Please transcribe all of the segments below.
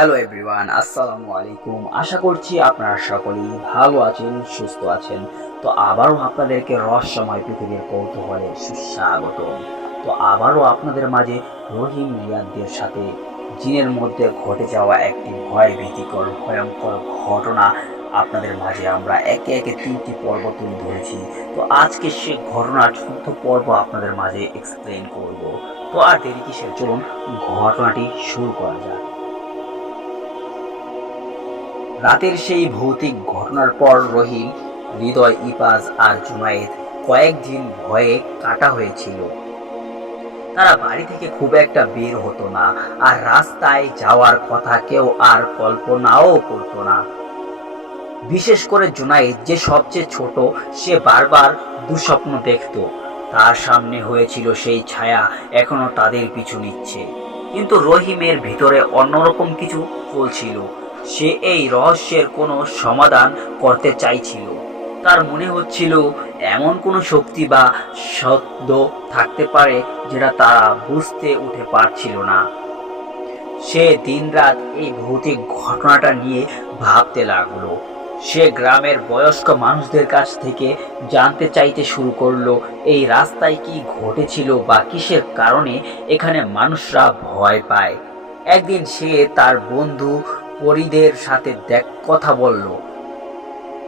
Hello everyone, আসসালামু আলাইকুম। আশা করছি আপনারা সকলেই ভালো আছেন, সুস্থ আছেন। তো আবারও আপনাদেরকে রহস্যময় পৃথিবীর কৌতূহলে সুস্বাগত। তো আবারও আপনাদের মাঝে রহিম রিয়াদদের সাথে জিনের মধ্যে ঘটে যাওয়া একটি ভয় ভীতিকর ভয়ঙ্কর ঘটনা আপনাদের মাঝে আমরা একে একে 3টি পর্ব তুলে ধরেছি। তো আজকে সে ঘটনার 4th পর্ব আপনাদের মাঝে এক্সপ্লেন করব। তো আর দেরি কিসের, চলুন ঘটনাটি শুরু করা যাক। রাতের সেই ভৌতিক ঘটনার পর রহিম, হৃদয়, ইপাজ আর জুনায়েদ কয়েকদিন ভয়ে কাটা হয়েছিল। তারা বাড়ি থেকে খুব একটা বের হতো না, আর রাস্তায় যাওয়ার কথা কেউ আর কল্পনাও করতো না। বিশেষ করে জুনায়েদ, যে সবচেয়ে ছোট, সে বারবার দুঃস্বপ্ন দেখত। তার সামনে হয়েছিল সেই ছায়া এখনো তাদের পিছু নিচ্ছে। কিন্তু রহিমের ভিতরে অন্যরকম কিছু চলছিল। সে এই রহস্যের কোনো সমাধান করতে চাইছিল। তার মনে হচ্ছিল এমন কোনো শক্তি বা শব্দ থাকতে পারে যেটা তারা বুঝতে উঠে পারছিল না। সে দিনরাত এই ভৌতিক ঘটনাটা নিয়ে ভাবতে লাগলো। সে গ্রামের বয়স্ক মানুষদের কাছ থেকে জানতে চাইতে শুরু করলো এই রাস্তায় কি ঘটেছিল বা কিসের কারণে এখানে মানুষরা ভয় পায়। একদিন সে তার বন্ধু পরিদের সাথে কথা বলল।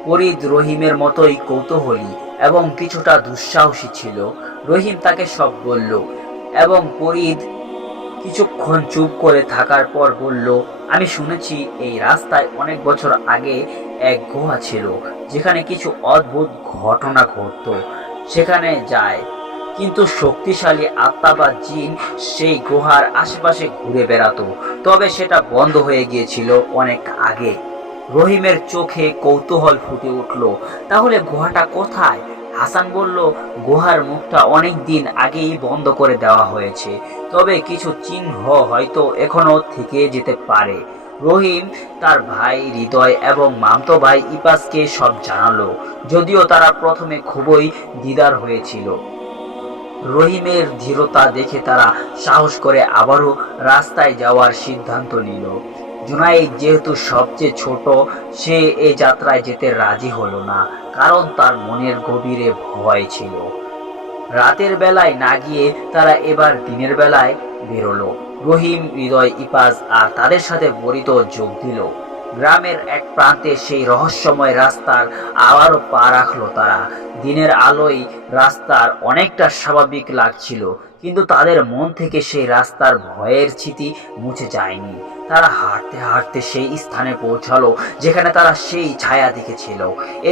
ফরিদ রহিমের মতোই কৌতূহলী এবং কিছুটা দুঃসাহসী ছিল। রহিম তাকে সব বলল এবং ফরিদ কিছুক্ষণ চুপ করে থাকার পর বলল, আমি শুনেছি এই রাস্তায় অনেক বছর আগে এক গুহা ছিল যেখানে কিছু অদ্ভুত ঘটনা ঘটত। সেখানে যায় কিন্তু শক্তিশালী আত্মা বা জিন সেই গুহার আশেপাশে ঘুরে বেড়াতো। তবে সেটা বন্ধ হয়ে গিয়েছিল অনেক আগে। রহিমের চোখে কৌতূহল ফুটে উঠল, তাহলে গুহাটা কোথায়? হাসান বলল, গুহার মুখটা অনেক দিন আগেই বন্ধ করে দেওয়া হয়েছে, তবে কিছু চিহ্ন হয়তো এখনো থেকে যেতে পারে। রহিম তার ভাই হৃদয় এবং মামতো ভাই ইপাসকে সব জানালো, যদিও তারা প্রথমে খুবই দ্বিধার হয়েছিল। রহিমের দৃঢ়তা দেখে তারা সাহস করে আবারও রাস্তায় যাওয়ার সিদ্ধান্ত নিল। জুনায়েদ যেহেতু সবচেয়ে ছোট, সে এ যাত্রায় যেতে রাজি হলো না, কারণ তার মনের গভীরে ভয় ছিল। রাতের বেলায় না গিয়ে তারা এবার দিনের বেলায় বেরোলো। রহিম, হৃদয়, ইপাজ আর তাদের সাথে বরিত যোগ দিল। গ্রামের এক প্রান্তে সেই রহস্যময় রাস্তার আবারও পা রাখলো তারা। দিনের আলোয় রাস্তার অনেকটা স্বাভাবিক লাগছিল, কিন্তু তাদের মন থেকে সেই রাস্তার ভয়ের স্মৃতি মুছে যায়নি। তারা হাঁটতে হাঁটতে সেই স্থানে পৌঁছালো যেখানে তারা সেই ছায়া দেখেছিল।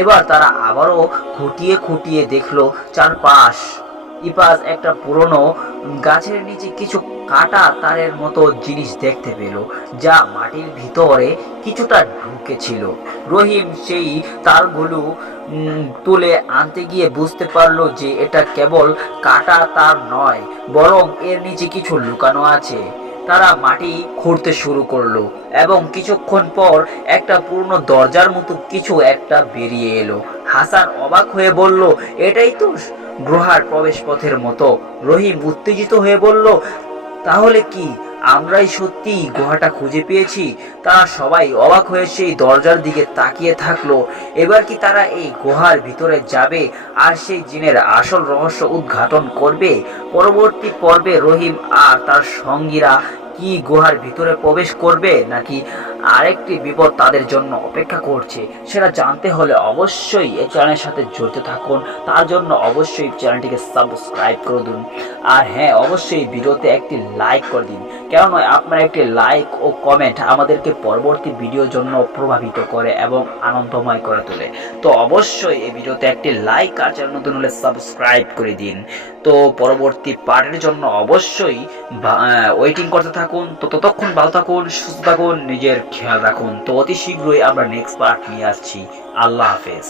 এবার তারা আবারও খুঁটিয়ে খুঁটিয়ে দেখলো চারপাশ। ইপাজ একটা পুরনো গাছের নিচে কিছু কাটা তারের মতো জিনিস দেখতে পেল, যা মাটির ভিতরে কিছুটা ঢুকেছিল। রহিম সেই তারগুলো তুলে আনতে গিয়ে বুঝতে পারলো যে এটা কেবল কাটা তার নয়, বরং এর নিচে কিছু লুকানো আছে। তারা মাটি খুঁড়তে শুরু করলো এবং কিছুক্ষণ পর একটা পুরনো দরজার মতো কিছু একটা বেরিয়ে এলো। হাসান অবাক হয়ে বলল, এটাই তো গুহার প্রবেশ পথের মতো। রহিম উত্তেজিত হয়ে বলল, তাহলে কি আমরাই সত্যি গুহাটা খুঁজে পেয়েছি? তারা সবাই অবাক হয়ে সেই দরজার দিকে তাকিয়ে থাকলো। এবার কি তারা এই গুহার ভিতরে যাবে আর সেই জিনের আসল রহস্য উদ্ঘাটন করবে? পরবর্তী পর্বে রহিম আর তার সঙ্গীরা কি গুহার ভিতরে প্রবেশ করবে, নাকি আরেকটি বিপদ তাদের জন্য অপেক্ষা করছে, সেটা জানতে হলে অবশ্যই এই চ্যানেলের সাথে জড়িত থাকুন। তার জন্য অবশ্যই চ্যানেলটিকে সাবস্ক্রাইব করে দিন। আর হ্যাঁ, অবশ্যই ভিডিওতে একটি লাইক করে দিন, কেননা আপনার একটি লাইক ও কমেন্ট আমাদেরকে পরবর্তী ভিডিওর জন্য প্রভাবিত করে এবং আনন্দময় করে তোলে। তো অবশ্যই এই ভিডিওতে একটি লাইক আর চ্যানেল নতুন হলে সাবস্ক্রাইব করে দিন। তো পরবর্তী পার্টের জন্য অবশ্যই ওয়েটিং করতে থাকুন। তো ততক্ষণ ভালো থাকুন, সুস্থ থাকুন, নিজের খেয়াল রাখুন। তো অতি শীঘ্রই আমরা নেক্সট পার্ট নিয়ে আসছি। আল্লাহ হাফেজ।